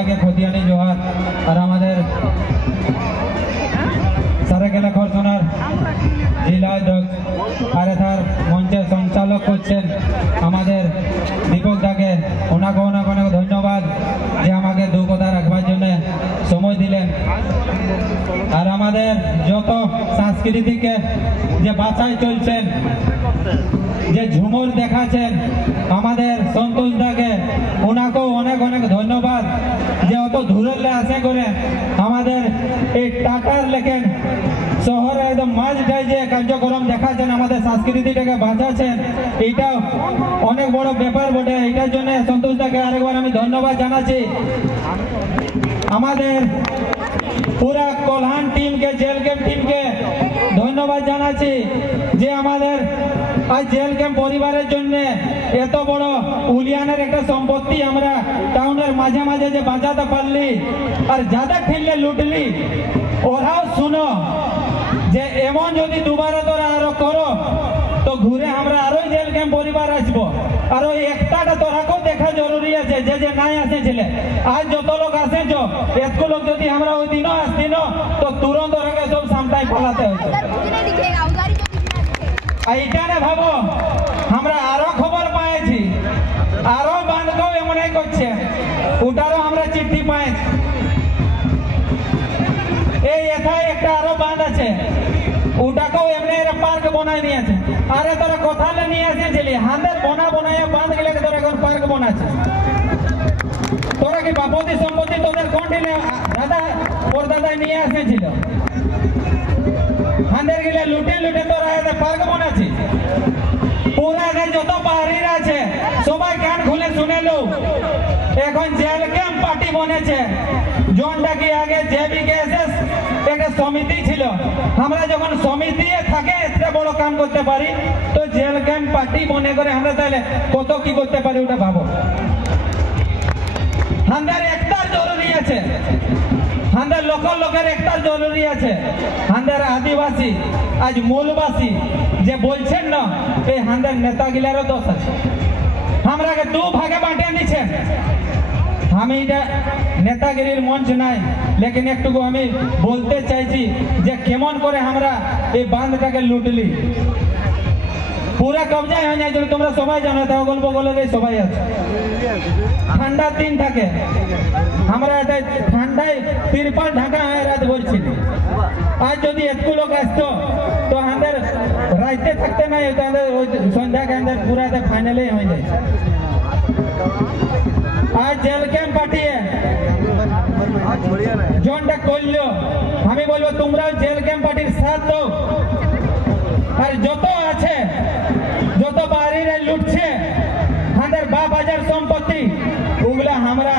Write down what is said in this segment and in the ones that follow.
সবাইকে খতিয়ানি জোহার। আর আমাদের সারাকেলা খরসনার জেলা অধ্যক্ষ আর এথার মঞ্চের সঞ্চালক করছেন আমাদের দীপক দাকে, ওনাকে অনেক অনেক ধন্যবাদ যে আমাকে দু কথা রাখবার জন্য সময় দিলেন। আর আমাদের যত সাংস্কৃতিকে যে বাছাই চলছেন, যে ঝুমুর দেখাচ্ছেন আমাদের সন্তোষ দাকে, ওনাকেও অনেক অনেক ধন্যবাদ যে অত দূরে আসে করে আমাদের এই টাটার লেখেন শহরে একদম মাঝটাই যে কার্যক্রম দেখাচ্ছেন, আমাদের সংস্কৃতিটাকে বাঁচাচ্ছেন, এইটা অনেক বড় ব্যাপার বটে। এইটার জন্য সন্তোষ দাকে আরেকবার আমি ধন্যবাদ জানাচ্ছি। আমাদের পুরা কোলহান টিমকে, জেল ক্যাম্প টিমকে ধন্যবাদ জানাচ্ছি যে আমাদের আজ জেল ক্যাম্প পরিবারের জন্য এত বড় উলিয়ানের একটা সম্পত্তি আমরা টাউনের মাঝে মাঝে যে বাঁচাতে পারলি, আর যাদের ঠেললে লুটলি ওরাও শুনো যে এমন যদি দুবারে তোরা আরো করো তো ঘুরে আমরা আরো জেল ক্যাম্প পরিবার আসবো। আর ওই একটাটা তোরাকেও দেখা জরুরি আছে, যে যে নাই আসেছিলে আজ যত লোক আসেছ, এত লোক যদি আমরা ওই দিনও আসতিন তো তুরন্ত ওরাকে সব সামটাই পালাতে হতো। এইটা না ভাবো, আমরা আরো খবর পাইছি, আরো বান্ধব এমনই করছে, ওটারও আমরা চিঠি পাইছি। এই এথায় একটা আরো বাঁধ আছে, ওটাকেও এমনি পার্ক বনাই নিয়েছে। আরে তোরা কোথালে নিয়ে এসেছিলি? হাতের বনাইয়া বাঁধ গেলে তোরা এখন পার্ক বনাচ্ছে। তোরা কি বাপতি সম্পত্তি তোদের কোন দিলে দাদা ওর দাদাই নিয়ে এসেছিল? হাতের গেলে লুটে লুটে তোরা এদের পার্ক বনাচ্ছি। পুরা যত পাহাড়িরা আছে সবাই কান খুলে শুনে লো, এখন জেল ক্যাম্প পার্টি বনেছে। জনটা কি আগে জেবিকেএসএস একটা সমিতি ছিল, আমরা যখন সমিতি থাকে এত বড় কাম করতে পারি, তো জেল ক্যাম্প পার্টি মনে করে আমরা তাহলে কত কি করতে পারি ওটা ভাবো। আমাদের একটার জরুরি আছে, আমাদের লোকের একটার জরুরি আছে। আমাদের আদিবাসী আজ মূলবাসী যে বলছেন না, এই আমাদের নেতাগিলারও দোষ আছে। আমরাকে দু ভাগে বাঁটিয়ে নিচ্ছেন। আমি এটা নেতাগিরির মঞ্চ নাই, লেকিন একটুকু আমি বলতে চাইছি যে কেমন করে আমরা এই বাঁধটাকে লুটলি। পুরা কবজায় হয়ে যায়, তোমরা সবাই জানো, তাও গল্প বলে সবাই আছে। ঠান্ডার দিন থাকে, আমরা ঠান্ডায় তিরপাল ঢাকা হয়ে রাত বলছি। আজ যদি এত লোক আসতো তো আমাদের রাইতে থাকতে নাই, ওই সন্ধ্যাকে আমাদের পুরা ফাইনালে হয়ে যায়। আজ জেল ক্যাম্প পাঠিয়ে জনটা করলো, আমি বলবো তোমরাও জেল ক্যাম্প পার্টির সাথ দাও। আর যত আছে, যত বাড়িরা লুটছে আমাদের বাপ হাজার সম্পত্তি, ওগুলা আমরা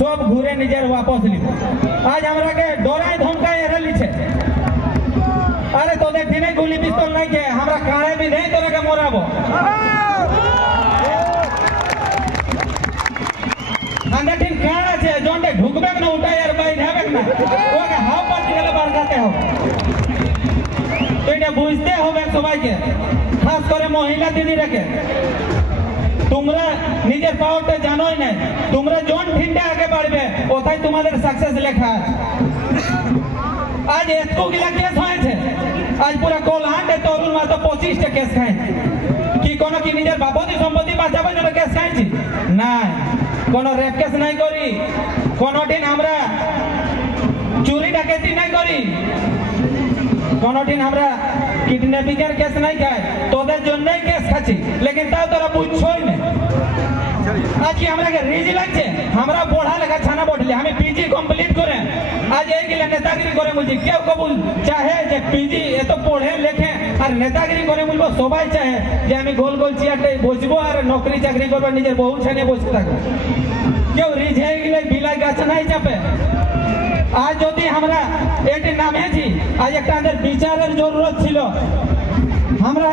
সব ঘুরে নিজের ওয়াপস নিব। আজ আমরাকে ডরায় ধমকায় এরা লিছে। আরে তোদের দিনে গুলি পিস্তল নাই কে, আমরা কাড়ে বিধে তোরাকে মরাবো। আমাদের ঠিক কার আছে, জনটা ঢুকবে না উঠাই আর বাইরে হবে না, ওকে হাও পাতি গেলে বাড়াতে হবে। তো এটা বুঝতে হবে সবাইকে, খাস করে মহিলা দিদিরাকে। তোমরা নিজের পাওয়ারটা জানোই না, তোমরা জন ঠিনটা আগে বাড়বে ওটাই তোমাদের সাকসেস লেখা আছে। আজ এত গিলা কেস হয়েছে, আজ পুরা কোলহান্ডে তরুণ মাত্র 25টা কেস খাইছে। কি কোনো কি নিজের বাপতি সম্পত্তি বাঁচাবার জন্য কেস খাইছি? নাই, কোনো রেপ কেস নাই করি, কোনোদিন আমরা চুরি ডাকাতি নাই করি, কোনোদিন আমরা কিডন্যাপিং এর কেস নাই খাই। তোদের জন্যই কেস খাচ্ছি, লেকিন তাও তোরা বুঝছই না। আজকে আমাকে রিজি লাগছে, আমরা পড়া লেখা ছানা বটলি, আমি পিজি কমপ্লিট করে আজ এইগুলা নেতাগিরি করে বলছি। কেউ কবুল চাহে যে পিজি এত পড়ে লেখে আর নেতাগিরি করে বলবো, সবাই চাহে যে আমি গোল গোল চেয়ারটাই বসবো আর নকরি চাকরি করবো, নিজের বহু ছেলে বসে থাকবো। কেউ রিঝে গেলে বিলাই গাছ নাই চাপে। আজ যদি আমরা এটি নামেছি, আজ একটা আমাদের বিচারের জরুরত ছিল। আমরা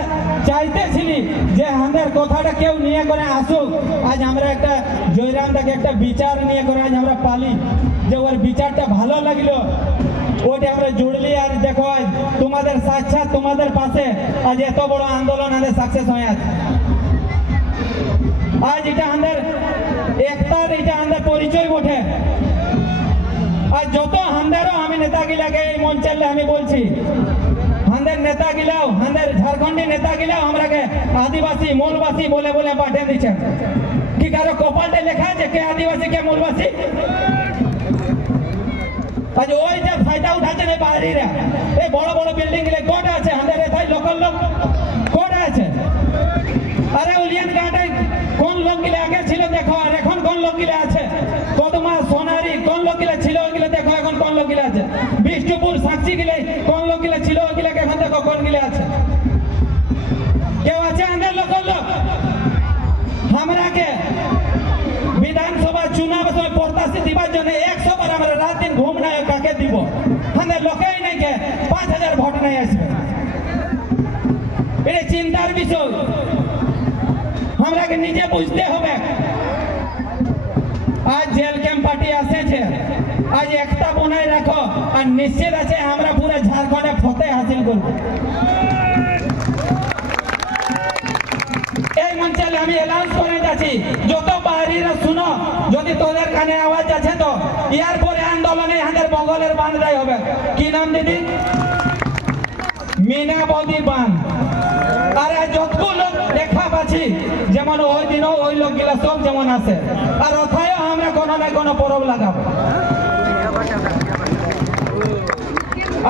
চাইতেছিলি যে আমাদের কথাটা কেউ নিয়ে করে আসুক। আজ আমরা একটা জয়রামদাকে একটা বিচার নিয়ে করে আজ আমরা পালি, যে ওর বিচারটা ভালো লাগলো, ওইটা আমরা জুড়লি। আর দেখো আজ তোমাদের সাক্ষাৎ তোমাদের পাশে আজ এত বড় আন্দোলন আমাদের সাকসেস হয়ে আছে। আজ এটা আমাদের একতার, এটা আমাদের পরিচয় বটে। আর যত হান্দারও আমি নেতা গিলাকে এই মঞ্চে আমি বলছি, হান্দের নেতা গিলাও, হান্দের ঝাড়খণ্ডী নেতা গিলাও আমরাকে আদিবাসী মূলবাসী বলে বলে পাঠিয়ে দিচ্ছেন। কি কারো কপালে লেখা আছে কে আদিবাসী কে মূলবাসী? আজ ওই যে ফায়দা উঠাচ্ছেন এই বাড়িরা, এই বড় বড় বিল্ডিং গুলো কোটা আছে, হান্দের এথায় লোকাল লোক কোটা আছে। আরে উলিয়ান ঘাটে কোন লোক গিলা আগে ছিল দেখো, আর এখন কোন লোক গিলা আছে? কদমা সোনারি কোন লোক গিলা ছিল ওইগুলো দেখো, এখন কোন লোক গিলা আছে? বিষ্ণুপুর সাক্ষী গিলে কোন লোক গিলা ছিল ওইগুলাকে এখন দেখো কোন গিলা আছে? কেউ আছে আমাদের লোকাল লোক? আমরাকে বিধানসভা চুনাব প্রত্যাশী দিবার জন্য 100 বার আমরা রাত দিন ঘুম নাই কাকে দিব? আমাদের লোকেই নাই কে 5000 ভোট নাই আসবে। এটা চিন্তার বিষয়, আমরাকে নিজে বুঝতে হবে। আজ জেল ক্যাম্প পার্টি আসেছে, আজ একটা বনায় রাখো আর নিশ্চিত আছে আমরা পুরো ঝাড়খণ্ডে ফতে হাসিল করব। এই মঞ্চে আমি অ্যানাউন্স করে যাচ্ছি, যত বাহিনীরা শুনো, যদি তোদের কানে আওয়াজ আছে তো ইয়ার পরে আন্দোলনে আমাদের বগলের বাঁধটাই হবে। কি নাম দিদি? মিনাবতী বাঁধ। আরে যতগুলো লোক দেখা পাচ্ছি যেমন ওই দিনও ওই লোকগুলা সব যেমন আছে, আর ওথায়ও আমরা কোনো না কোনো পরব লাগাবো।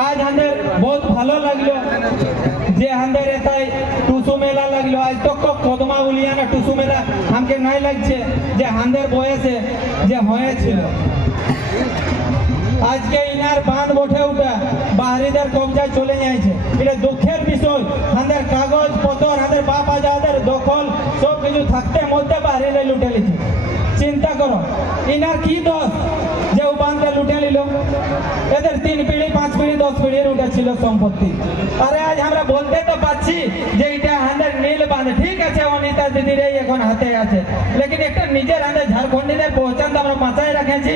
আজ আমাদের বহুত ভালো লাগলো যে আমাদের এটাই টুসু মেলা লাগলো। আজ তো কদমা বলিয়া না টুসু মেলা আমাকে নাই লাগছে যে আমাদের বয়সে যে হয়েছিল। আজকে ইনার বাঁধ বঠে উঠা বাহারিদের কবজায় চলে যাইছে, এটা দুঃখের বিষয়। আমাদের কাগজ পত্র, আমাদের বাপ আজাদের দখল সব কিছু থাকতে মধ্যে বাহারিরা লুটে লিছে। চিন্তা করো ইনার কি দোষ যে ও বাঁধটা লুটে নিল? এদের 3 পিঢ়ি 5 পিঢ়ি 10 পিঢ়ির উঠে ছিল সম্পত্তি। আরে আজ আমরা বলতে তো পাচ্ছি যে এটা আমাদের নীল বাঁধ, ঠিক আছে অনিতা দিদির এখন হাতে আছে, লেকিন একটা নিজের আমাদের ঝাড়খণ্ডীদের পহচান তো আমরা বাঁচায় রাখেছি।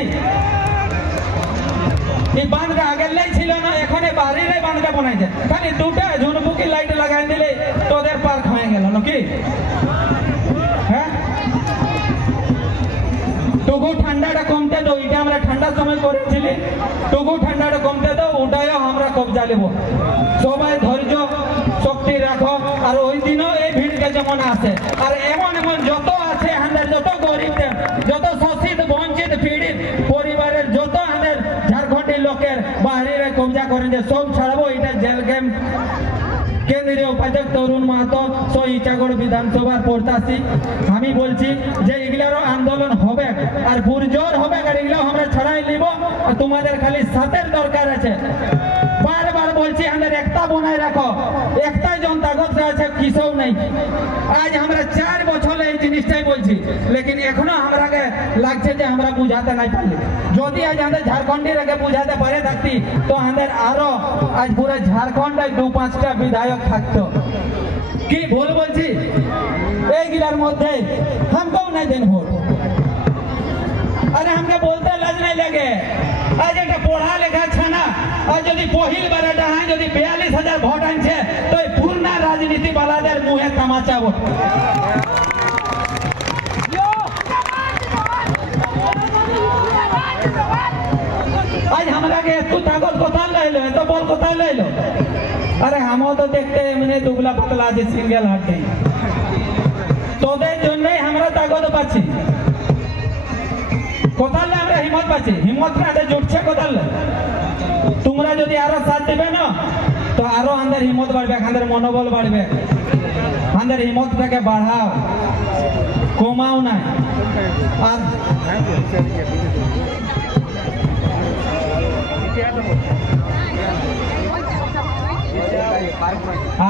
এই বাঁধটা আগের লাই ছিল না, এখন বাড়ির বাঁধটা বানাইছে, খালি দুটা ঝুনপুকি লাইট লাগাই দিলে তোদের পার্ক হয়ে গেল নাকি? হ্যাঁ, টুকু ঠান্ডাটা কমতে দাও, এটা আমরা ঠান্ডার সময় করেছিলি, টুকু ঠান্ডাটা কমতে দাও, ওটাও আমরা কবজা নেব। সবাই ধৈর্য শক্তি রাখো। আর ওই দিনও এই ভিড়কে যেমন আছে, আর এমন এমন যত আছে আমাদের, যত গরিবদের, যত শোষিত বঞ্চিত পীড়িত পরিবারের যত আমাদের ঝাড়খণ্ডী লোকের বাহিরে কবজা করেন যে সব ছাড়াবো। এটা জেল ক্যাম্প কেন্দ্রীয় উপাধ্যক্ষ তরুণ মাহাতো ইটাগড় বিধানসভার প্রত্যাশী আমি বলছি যে এগুলারও আন্দোলন হবে আর পুরজোর হবে, আর এগুলো আমরা ছড়াই নিব। তোমাদের খালি সাথের দরকার আছে। বারবার বলছি আমাদের একটা বনায় রাখো, একটাই জনতাগত আছে, কিসও নেই। আজ আমরা 4 বছর এই জিনিসটাই বলছি, লেকিন এখনো আমরাকে লাগছে যে আমরা বুঝাতে নাই পারলি। যদি আজ আমাদের ঝাড়খণ্ডের আগে বুঝাতে পারে থাকতি তো আমাদের আরো আজ পুরো ঝাড়খণ্ডে 2-5টা বিধায়ক থাকতো। কি ভুল বলছি? এইগুলার মধ্যে हमको नहीं देन ভোট। আরে हमके বলতে লাজ নাই লাগে। আজ একটা পড়া লেখা ছানা আজ যদি পহিল বারেটা হয়, যদি 42,000 ভোট আনছে তো এই পূর্ণ রাজনীতি বালাদের মুহে তামাচা ভোট। আজ আমরাকে একটু তাগত কথা লাইলো, এত বল কথা লাইলো। আরে আমও তো দেখতে এমনি দুবলা পাতলা আছে, সিঙ্গেল হাঁটে। তোদের জন্যই আমরা তাগত পাচ্ছি, কোথালে আমরা হিম্মত পাচ্ছি। হিম্মত না জুটছে কোথালে। তোমরা যদি আরো সাথ দেবে না তো আরো আমাদের হিম্মত বাড়বে, আমাদের মনোবল বাড়বে। আমাদের হিম্মতটাকে বাড়াও, কমাও না। আর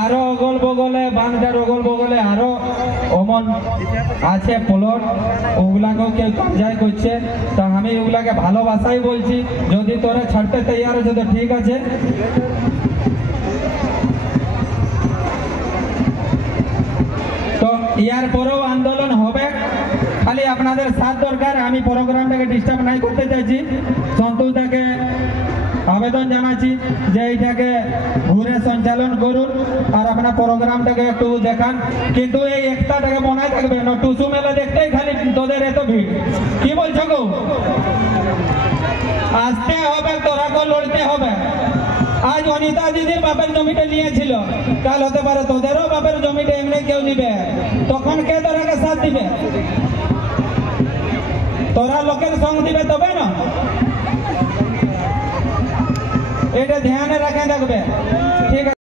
আরো অগল বগলে বাঁধটার অগল বগলে আরো অমন আছে প্লট, ওগুলাকেও কেউ কবজায় করছে। তো আমি ওগুলাকে ভালোবাসাই বলছি, যদি তোরা ছাড়তে তৈরি আছে তো ঠিক আছে। তো ইয়ার পরেও আন্দোলন হবে, খালি আপনাদের সাথ দরকার। আমি প্রোগ্রামটাকে ডিস্টার্ব নাই করতে চাইছি। সন্তোষদাকে আবেদন জানাচ্ছি যে এইটাকে ঘুরে সঞ্চালন করুন আর আপনার প্রোগ্রামটাকে একটু দেখান, কিন্তু এই একটাটাকে মনে থাকবে না। টুসু মেলা দেখতেই খালি তোদের এত ভিড়, কি বলছো গো? আসতে হবে। আজ অনিতা দিদির বাপের জমিটা নিয়েছিল, কাল হতে পারে তোদেরও বাপের জমিটা এমনি কেউ নিবে, তখন কে তোরাকে সাথ দিবে? তোরা লোকের সঙ্গ দিবে তবে না। এটা ধ্যানে রাখে দেখবে, ঠিক আছে।